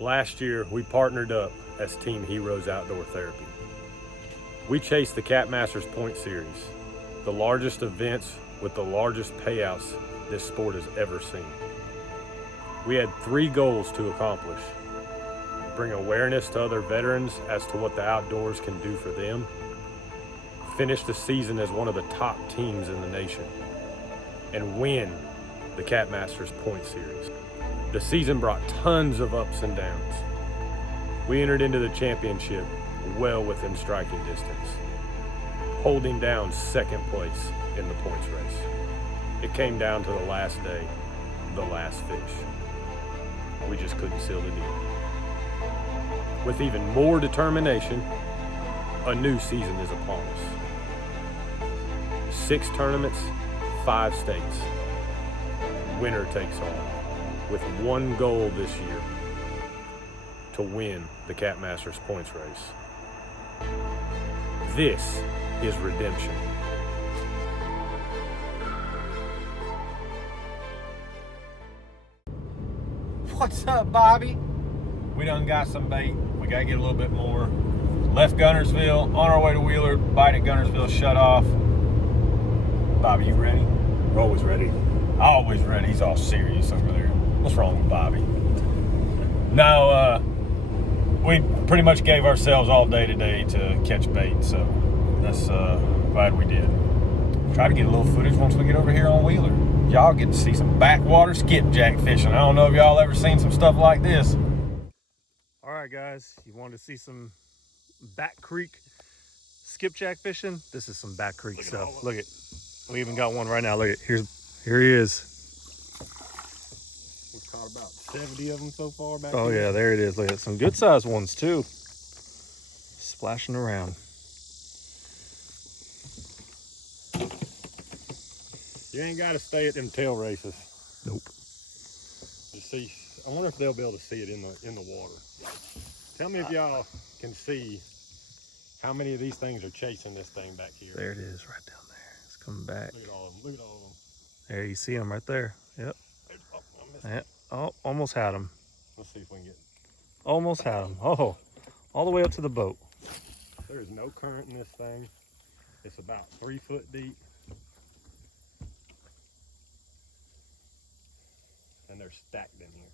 Last year, we partnered up as Team Heroes Outdoor Therapy. We chased the Catmasters Point Series, the largest events with the largest payouts this sport has ever seen. We had 3 goals to accomplish: bring awareness to other veterans as to what the outdoors can do for them, finish the season as one of the top teams in the nation, and win the Catmasters Point Series. The season brought tons of ups and downs. We entered into the championship well within striking distance, holding down second place in the points race. It came down to the last day, the last fish. We just couldn't seal the deal. With even more determination, a new season is upon us. 6 tournaments, 5 states. Winner takes all, with one goal this year: to win the Catmasters Points Race. This is redemption. What's up, Bobby? We done got some bait. We gotta get a little bit more. Left Gunnersville, on our way to Wheeler. Bite at Gunnersville shut off. Bobby, you ready? We're always ready. Always ready. He's all serious over there. What's wrong with Bobby? No, we pretty much gave ourselves all day today to catch bait, so that's glad we did. Try to get a little footage once we get over here on Wheeler. Y'all get to see some backwater skipjack fishing. I don't know if y'all ever seen some stuff like this. All right, guys, you wanted to see some back creek skipjack fishing? This is some back creek stuff. Look at, we even got one right now. Look at, here he is. We've caught about 70 of them so far back Oh here. yeah, there it is. Look at some good sized ones too, splashing around. You ain't got to stay at them tail races. Nope. You see, I wonder if they'll be able to see it in the water. Tell me if y'all can see how many of these things are chasing this thing back here. There it is, right down there. It's coming back. Look at all of them. Look at all of them. There, you see them right there. Yep. Oh, I missed Yeah. it. Oh, almost had him. Let's see if we can get. Almost had him. Oh, all the way up to the boat. There is no current in this thing. It's about 3 foot deep. And they're stacked in here.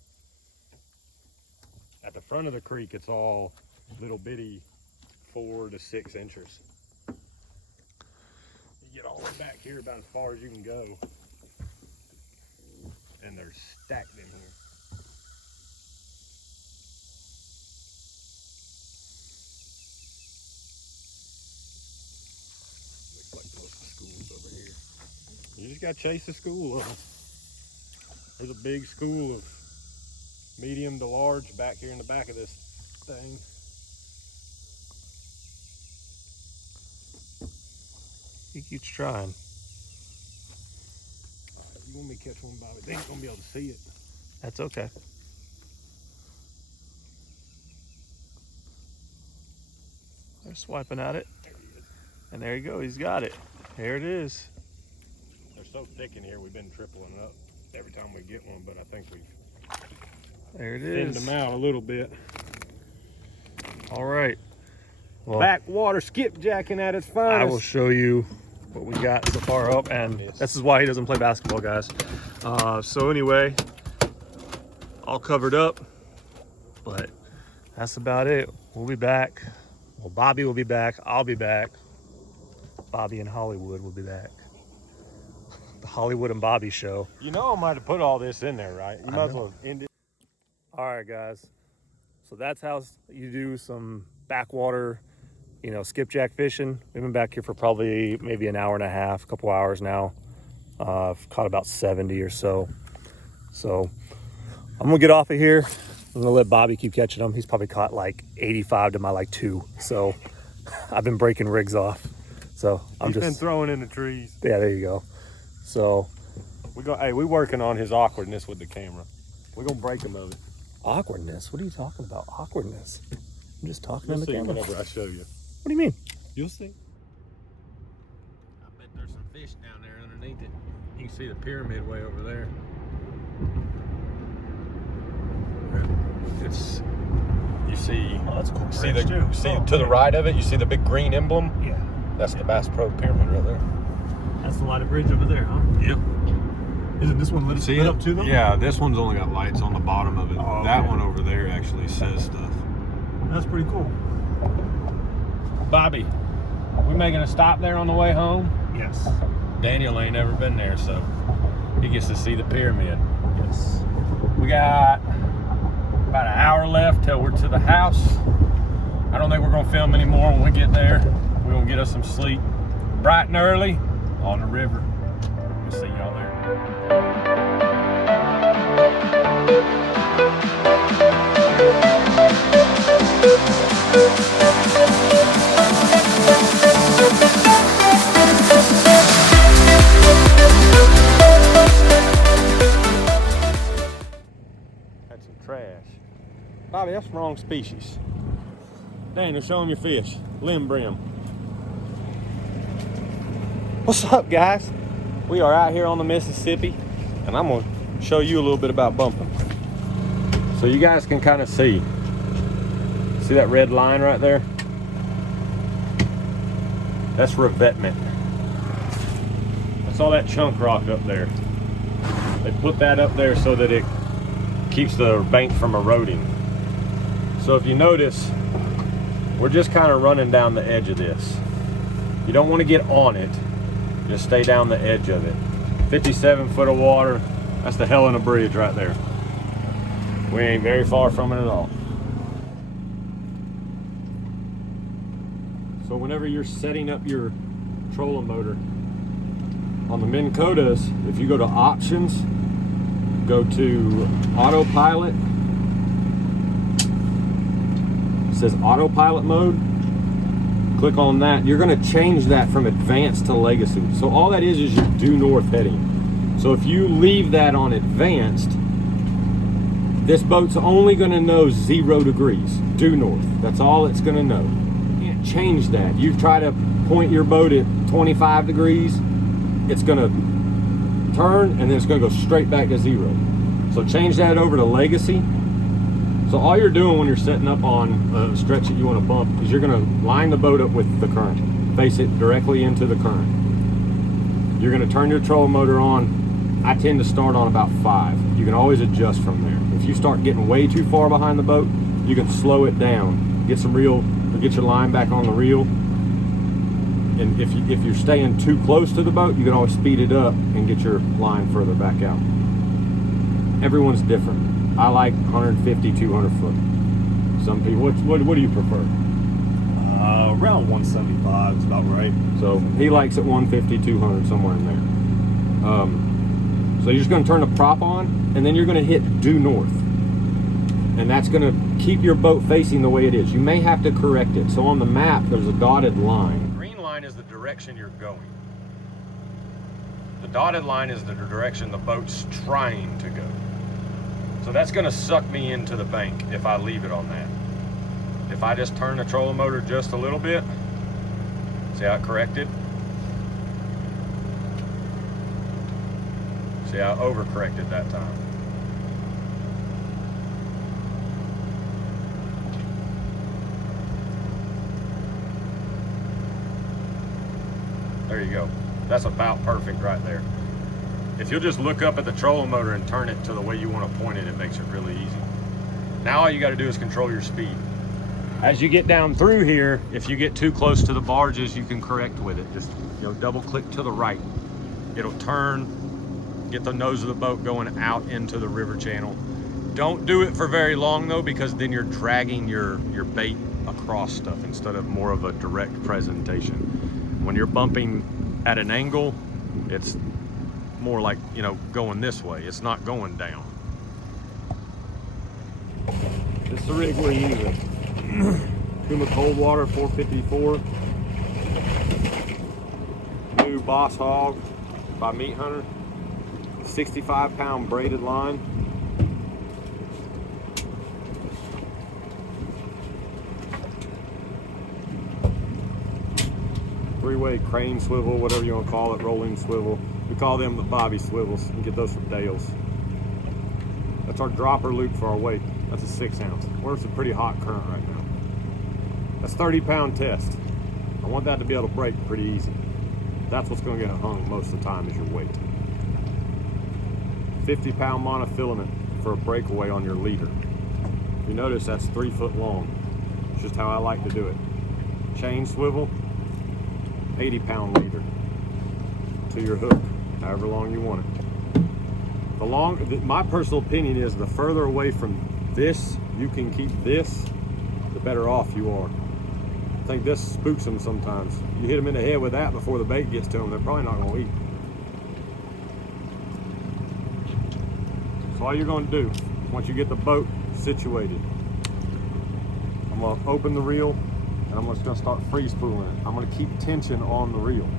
At the front of the creek, it's all little bitty 4 to 6 inches. You get all the way back here about as far as you can go, and they're stacked in here. Looks like most of the school's over here. You just gotta chase the school of them. There's a big school of medium to large back here in the back of this thing. He keeps trying. You want me to catch one, Bobby? They ain't gonna be able to see it. That's okay. They're swiping at it. There he is. And there you go, he's got it. There it is. They're so thick in here, we've been tripling up every time we get one, but I think we've There it thinned is. them out a little bit. All right. Well, Backwater skipjacking at its finest. I will show you what we got so far up, and this is why he doesn't play basketball, guys. So anyway, all covered up, but that's about it. We'll be back. Well, Bobby will be back. I'll be back. Bobby and Hollywood will be back. The Hollywood and Bobby show. You know I might have put all this in there, right? You I might as know. well end it. All right, guys. So that's how you do some backwater, skipjack fishing. We've been back here for probably maybe an hour and a half, a couple hours now. I've caught about 70 or so. So I'm gonna get off of here. I'm gonna let Bobby keep catching them. He's probably caught like 85 to my 2. So I've been breaking rigs off. So He's been throwing in the trees. Yeah, there you go. So we're working on his awkwardness with the camera. We're gonna break him of it. awkwardness. What are you talking about? Awkwardness. I'm just talking You'll on the see camera. whenever I show you. What do you mean? You'll see. I bet there's some fish down there underneath it. You can see the pyramid way over there. It's see. Oh, that's a cool See bridge, too. see Oh, to the okay. right of it. You see the big green emblem. Yeah. That's the Bass Pro Pyramid right there. That's the lighted bridge over there, huh? Yep. Isn't this one lit up too, though? Yeah, this one's only got lights on the bottom of it. Oh, That okay. one over there actually says stuff. That's pretty cool. Bobby, we making a stop there on the way home? Yes. Daniel ain't never been there, so he gets to see the pyramid. Yes. We got about an hour left till we're to the house. I don't think we're gonna film anymore when we get there. We're gonna get us some sleep bright and early on the river. We'll see y'all there. That's some trash. Bobby, that's the wrong species. Daniel, show him your fish. Limb brim. What's up, guys? We are out here on the Mississippi, and I'm gonna show you a little bit about bumping. So you guys can kind of see that red line right there? That's revetment. That's all that chunk rock up there. They put that up there so that it keeps the bank from eroding. So if you notice, we're just kind of running down the edge of this. You don't want to get on it, just stay down the edge of it. 57 foot of water, that's the Helena bridge right there. We ain't very far from it at all. So whenever you're setting up your trolling motor on the Minn Kotas, if you go to options, go to autopilot, it says autopilot mode, click on that. You're going to change that from advanced to legacy. So all that is your due north heading. So if you leave that on advanced, this boat's only going to know 0 degrees due north. That's all it's going to know. You can't change that. You try to point your boat at 25 degrees, it's going to turn and then it's going to go straight back to 0. So change that over to legacy. So all you're doing when you're setting up on a stretch that you want to bump is you're going to line the boat up with the current, face it directly into the current. You're going to turn your trolling motor on. I tend to start on about 5. You can always adjust from there. If you start getting way too far behind the boat, you can slow it down, get some reel, or get your line back on the reel. And if you're staying too close to the boat, you can always speed it up and get your line further back out. Everyone's different. I like 150, 200 foot. Some people, what do you prefer? Around 175 is about right. So he likes it 150, 200, somewhere in there. So you're just going to turn the prop on, and then you're going to hit due north. And that's going to keep your boat facing the way it is. You may have to correct it. So on the map, there's a dotted line. The green line is the direction you're going. The dotted line is the direction the boat's trying to go. So that's going to suck me into the bank if I leave it on that. If I just turn the trolling motor just a little bit, see how it corrected? See how I overcorrected that time. There you go. That's about perfect right there. If you'll just look up at the trolling motor and turn it to the way you want to point it, it makes it really easy. Now all you got to do is control your speed. As you get down through here, if you get too close to the barges, you can correct with it. Just double click to the right. It'll turn, get the nose of the boat going out into the river channel. Don't do it for very long though, because then you're dragging your bait across stuff instead of more of a direct presentation. When you're bumping at an angle, it's more like, going this way. It's not going down. This is the rig we're using. Puma Cold Water 454. New Boss Hog by Meat Hunter. 65-pound braided line. Three-way crane swivel, whatever you want to call it, rolling swivel. We call them the Bobby swivels. You can get those from Dale's. That's our dropper loop for our weight. That's a 6 ounce. We're some pretty hot current right now. That's 30-pound test. I want that to be able to break pretty easy. That's what's going to get it hung most of the time is your weight. 50-pound monofilament for a breakaway on your leader. You notice that's 3 foot long. It's just how I like to do it. Chain swivel, 80-pound leader to your hook, however long you want it. My personal opinion is the further away from this you can keep this, the better off you are. I think this spooks them sometimes. You hit them in the head with that before the bait gets to them, they're probably not going to eat. So all you're going to do, once you get the boat situated, I'm going to open the reel and I'm just going to start freeze pooling it. I'm going to keep tension on the reel.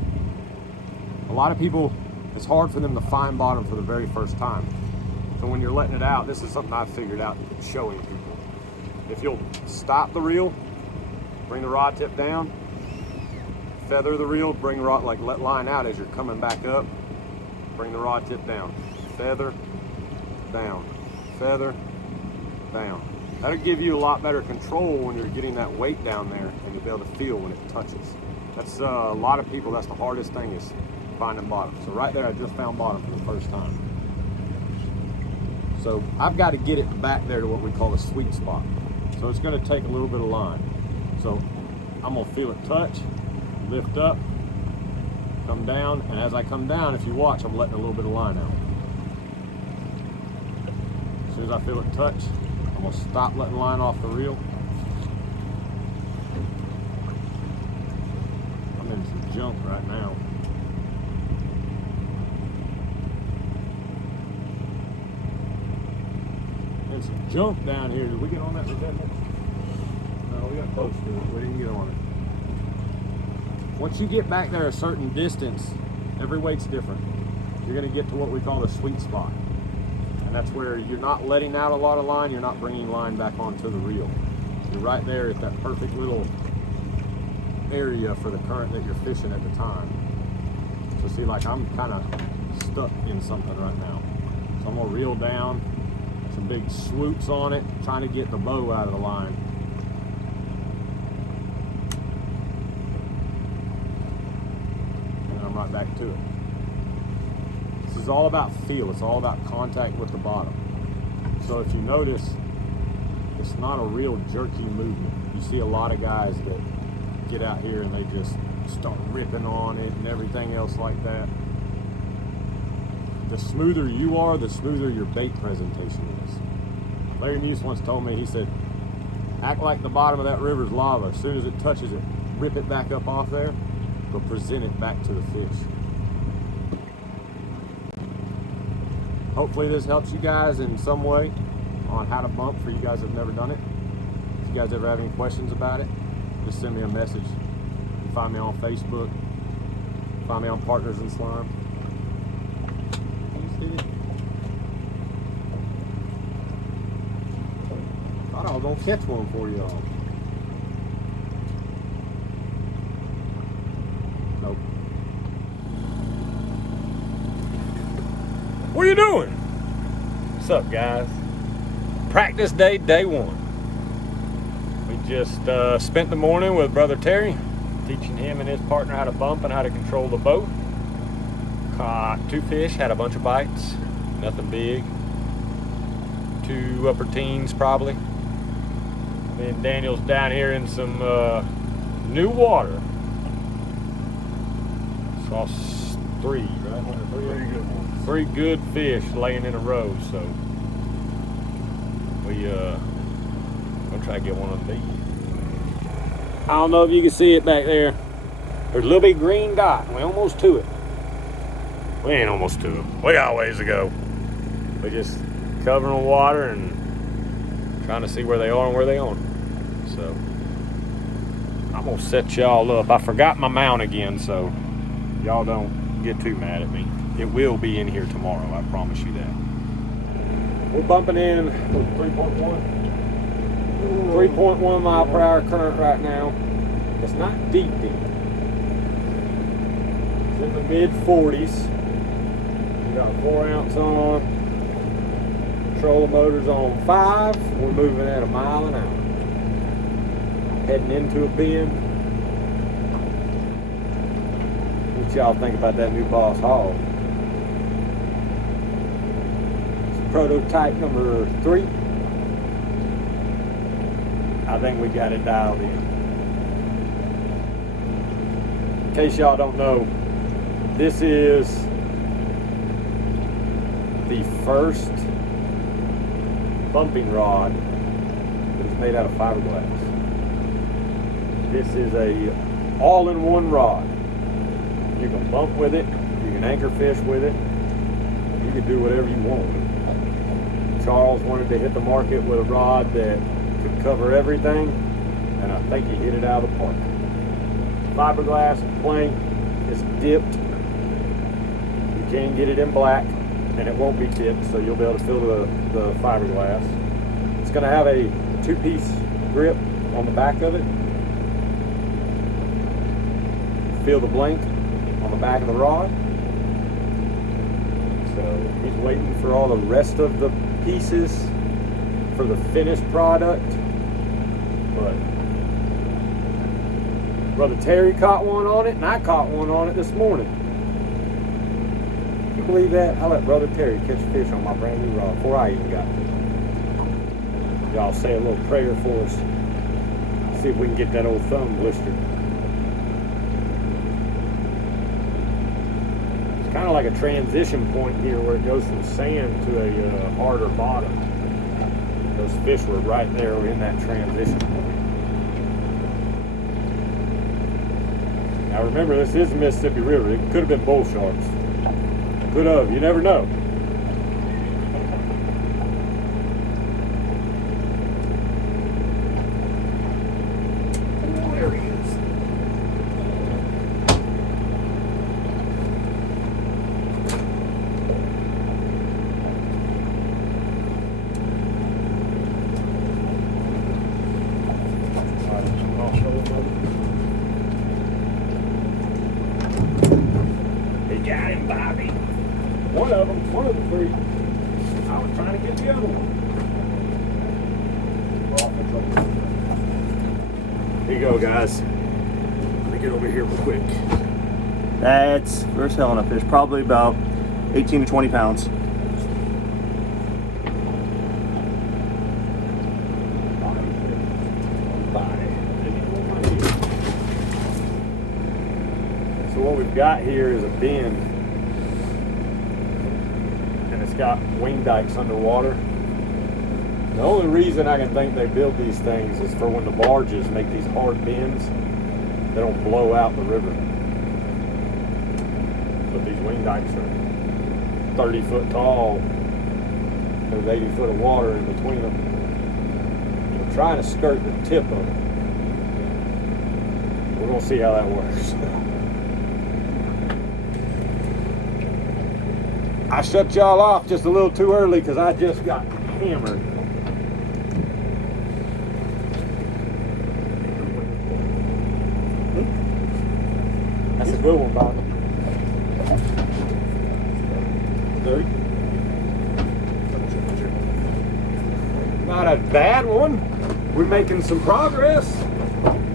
A lot of people, it's hard for them to find bottom for the very first time. So when you're letting it out, this is something I've figured out showing people. If you'll stop the reel, bring the rod tip down, feather the reel, bring rod, like let line out as you're coming back up, bring the rod tip down, feather, down, feather, down. That'll give you a lot better control when you're getting that weight down there and you'll be able to feel when it touches. That's a lot of people, that's the hardest thing is finding bottom. So right there, I just found bottom for the first time. So I've got to get it back there to what we call a sweet spot. So it's going to take a little bit of line. So I'm going to feel it touch, lift up, come down, and as I come down, if you watch, I'm letting a little bit of line out. As soon as I feel it touch, I'm going to stop letting line off the reel. I'm in some junk right now. And some junk down here. Did we get on that redundant? No, we got close to it. We didn't get on it. Once you get back there a certain distance, every weight's different. You're going to get to what we call the sweet spot. And that's where you're not letting out a lot of line, you're not bringing line back onto the reel. You're right there at that perfect little area for the current that you're fishing at the time. So see, like I'm kind of stuck in something right now. So I'm going to reel down, some big swoops on it, trying to get the bow out of the line. And I'm right back to it. This is all about feel. It's all about contact with the bottom. So if you notice, it's not a real jerky movement. You see a lot of guys that get out here and they just start ripping on it and everything else like that. The smoother you are, the smoother your bait presentation is. Larry Muse once told me, he said, act like the bottom of that river's lava. As soon as it touches it, rip it back up off there, but present it back to the fish. Hopefully this helps you guys in some way on how to bump for you guys that have never done it. If you guys ever have any questions about it, just send me a message. You can find me on Facebook, find me on Partners in Slime. You see it? Thought I was gonna catch one for y'all. Nope. What are you doing? What's up, guys? Practice day, day one. We just spent the morning with Brother Terry, teaching him and his partner how to bump and how to control the boat. Caught 2 fish, had a bunch of bites, nothing big. 2 upper teens probably. Then Daniel's down here in some new water. Saw 3, right? 3 good fish laying in a row, so we'll try to get one of these. I don't know if you can see it back there. There's a little bit green dot. We're almost to it. We ain't almost to it. We got a ways to go. We just covering the water and trying to see where they are and where they aren't. So I'm gonna set y'all up. I forgot my mount again, so y'all don't get too mad at me. It will be in here tomorrow, I promise you that. We're bumping in 3.1 mile per hour current right now. It's not deep. It's in the mid 40s. We got a 4 ounce on. Trolling motor's on 5. We're moving at a mile an hour. Heading into a bend. What y'all think about that new Boss Hog? It's prototype number 3. I think we got it dialed in. In case y'all don't know, this is the first bumping rod that is made out of fiberglass. This is a all-in-one rod. You can bump with it, you can anchor fish with it, you can do whatever you want. Charles wanted to hit the market with a rod that could cover everything, and I think he hit it out of the park. Fiberglass plank is dipped. You can get it in black, and it won't be tipped, so you'll be able to feel the fiberglass. It's going to have a 2-piece grip on the back of it. Feel the blank on the back of the rod. So he's waiting for all the rest of the pieces for the finished product. But Brother Terry caught one on it, and I caught one on it this morning. Can you believe that? I let Brother Terry catch fish on my brand new rod before I even got it. Y'all say a little prayer for us. See if we can get that old thumb blistered. It's kind of like a transition point here where it goes from sand to a harder bottom. Those fish were right there in that transition point. Now remember, this is the Mississippi River. It could have been bull sharks. Could have. You never know. There he is. I'll show him. They got him, Bobby. One of them, one of the 3. I was trying to get the other one. Here you go, guys. Let me get over here real quick. That's first Helena fish, probably about 18 to 20 pounds. So what we've got here is a bend, and it's got wing dikes underwater. The only reason I can think they build these things is for when the barges make these hard bends, they don't blow out the river. But these wing dikes are 30 foot tall. There's 80 foot of water in between them. We're trying to skirt the tip of it. We're gonna see how that works. I shut y'all off just a little too early because I just got hammered. That's a good one, Bob. 30. Not a bad one. We're making some progress.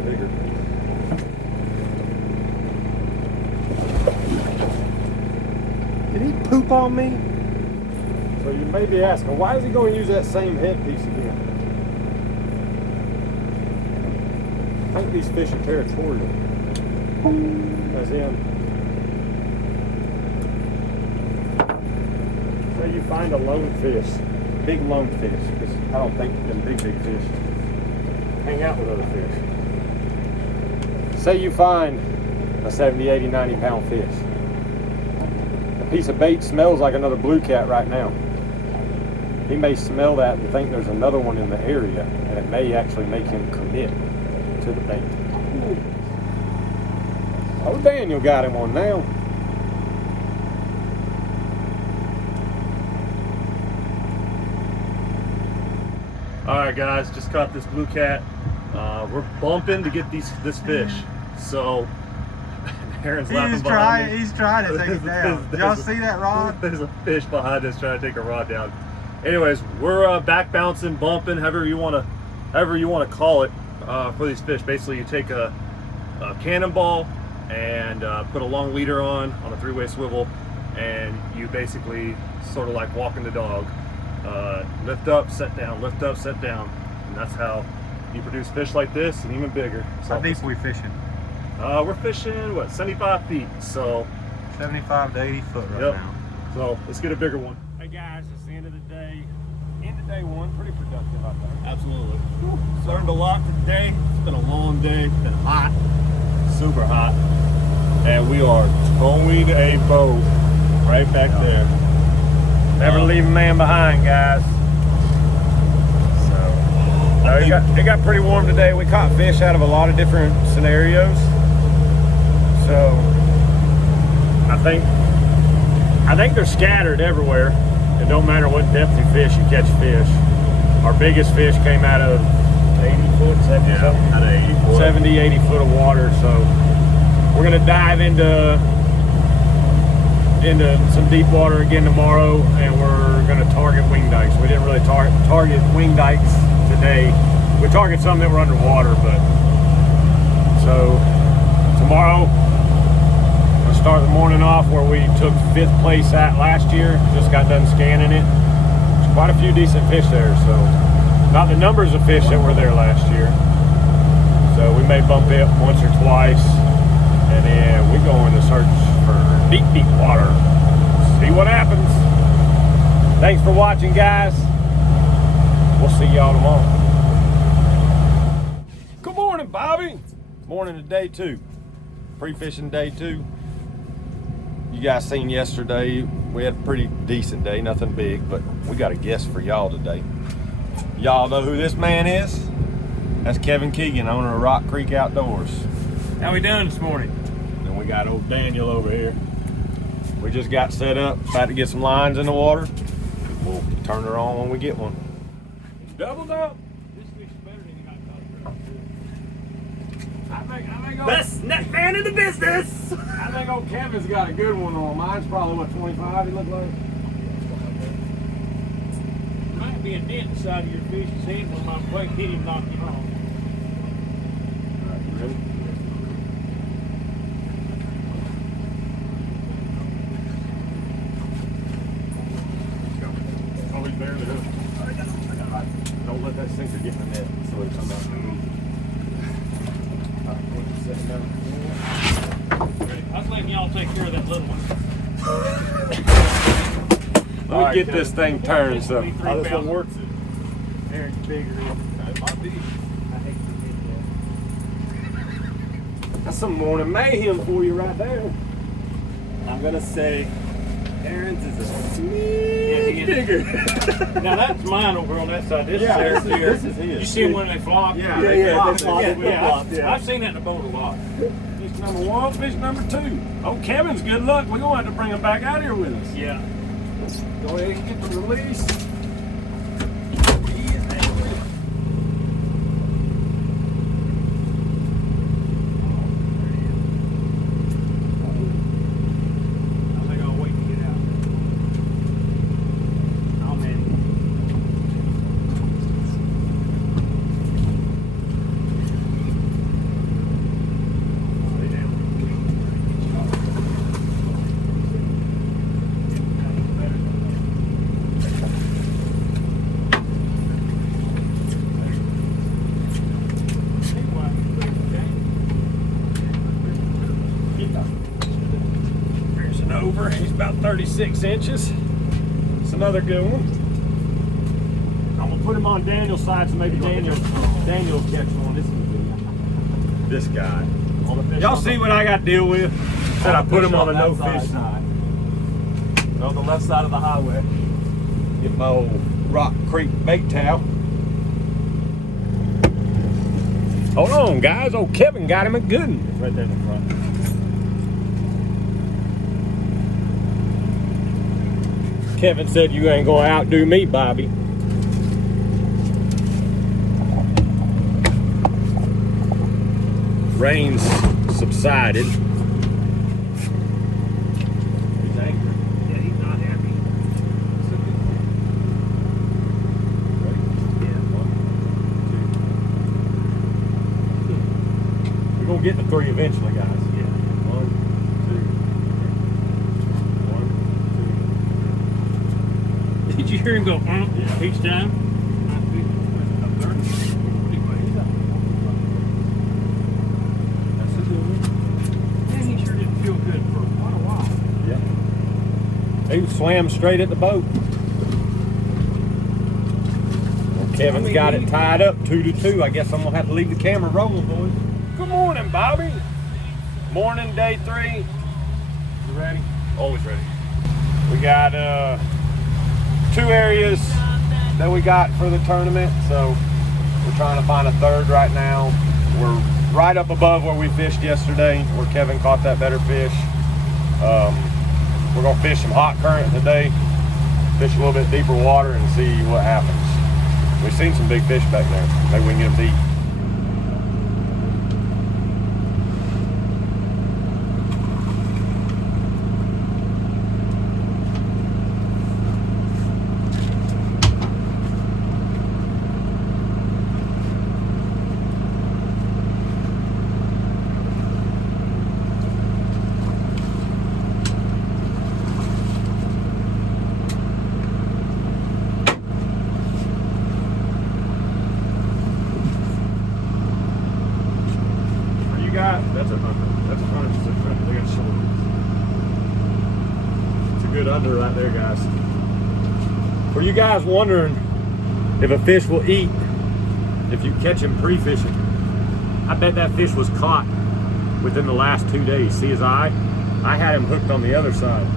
Bigger. Did he poop on me? So you may be asking, why is he going to use that same headpiece again? I think these fish are territorial. As in, say you find a lone fish, big lone fish, because I don't think them big fish hang out with other fish. Say you find a 70, 80, 90 pound fish. A piece of bait smells like another blue cat right now. He may smell that and think there's another one in the area, and it may actually make him commit to the bait. Oh, Daniel got him one now. All right, guys, just caught this blue cat. We're bumping to get this fish. So Aaron's laughing behind me. He's trying to take it down. Did y'all see that rod? There's a fish behind us trying to take a rod down. Anyways, we're back bouncing, bumping, however you want to call it, for these fish. Basically, you take a cannonball and put a long leader on a 3-way swivel, and you basically sort of like walking the dog. Lift up, set down, lift up, set down, and that's how you produce fish like this and even bigger. So How deep are we fishing? we're fishing, what, 75 feet, so 75 to 80 foot right yep. now. So let's get a bigger one. Hey guys, it's the end of the day. End of day one, pretty productive, I think. Absolutely. Learned a lot today. It's been a long day. It's been hot, super hot, and we are towing a boat right back there. Never leave a man behind, guys. So, no, it got pretty warm today. We caught fish out of a lot of different scenarios. So, I think they're scattered everywhere. It don't matter what depth you fish, you catch fish. Our biggest fish came out of 80 foot, 70 something? Out of 80 foot. 70, 80 foot of water. So, we're gonna dive into some deep water again tomorrow, and we're going to target wing dikes. We didn't really target wing dikes today. We target some that were underwater, but so tomorrow we'll start the morning off where we took 5th place at last year. Just got done scanning it. There's quite a few decent fish there, so not the numbers of fish that were there last year. So we may bump it once or twice, and then we're going to search for deep water. See what happens. Thanks for watching, guys. We'll see y'all tomorrow. Good morning, Bobby. Morning to day 2. Pre-fishing day 2. You guys seen yesterday, we had a pretty decent day, nothing big, but we got a guest for y'all today. Y'all know who this man is? That's Kevin Keegan, owner of Rock Creek Outdoors. How we doing this morning? And we got old Daniel over here. We just got set up, about to get some lines in the water. We'll turn her on when we get one. Doubled up. This fish is better than you got caught. I think Best net man in the business! I think old Kevin's got a good one on. Mine's probably what, 25 he look like? Might be a dent in the side of your fish's head when my plate hit him, knocked him off. Ready? Oh, we barely hooked. Don't let that sinker get in the net so it comes out. I think y'all take care of that little one. Let me get this thing turned so. How this one works it. Eric's bigger. It might be. I hate to admit That's some morning mayhem for you right there. that. I'm gonna say Aaron's is a It's bigger. Now that's mine over on that side. This Yeah, is Eric's here. this is his. You see them when they flop? Yeah, they flop. Yeah. I've seen that in the boat a lot. Fish number 1, fish number 2. Oh, Kevin's good luck. We're going to have to bring him back out here with us. Yeah. Go ahead and get the release. I think I'll wait to get out. Oh man. Here's an over. He's about 36 inches. It's another good one. I'm gonna put him on Daniel's side so maybe Daniel will catch one. This guy. Y'all see what I got to deal with? Said I put him on a no fish side. On the left side of the highway. Get my old Rock Creek bait towel. Hold on, guys. Old Kevin got him a good one. It's right there in the front. Kevin said you ain't gonna outdo me, Bobby. Rain's subsided. He's angry. Yeah, he's not happy. We'll get to 3 eventually, guys. Yeah. 1, 2, 1, 2. Did you hear him go, Yeah. each time? That's a good one. Man, he sure didn't feel good for quite a while. Yeah. He swam straight at the boat. Well, Kevin's got it tied up 2 to 2. I guess I'm gonna have to leave the camera rolling, boys. Good morning, Bobby. Morning, day 3. You ready? Always ready. We got 2 areas that we got for the tournament, so we're trying to find a third right now. We're right up above where we fished yesterday, where Kevin caught that better fish. We're gonna fish some hot current today, fish a little bit deeper water and see what happens. We've seen some big fish back there. Maybe we can get them to eat. That's a 100%. They got shoulders. It's a good under right there, guys. For you guys wondering if a fish will eat if you catch him pre-fishing, I bet that fish was caught within the last 2 days. See his eye? I had him hooked on the other side.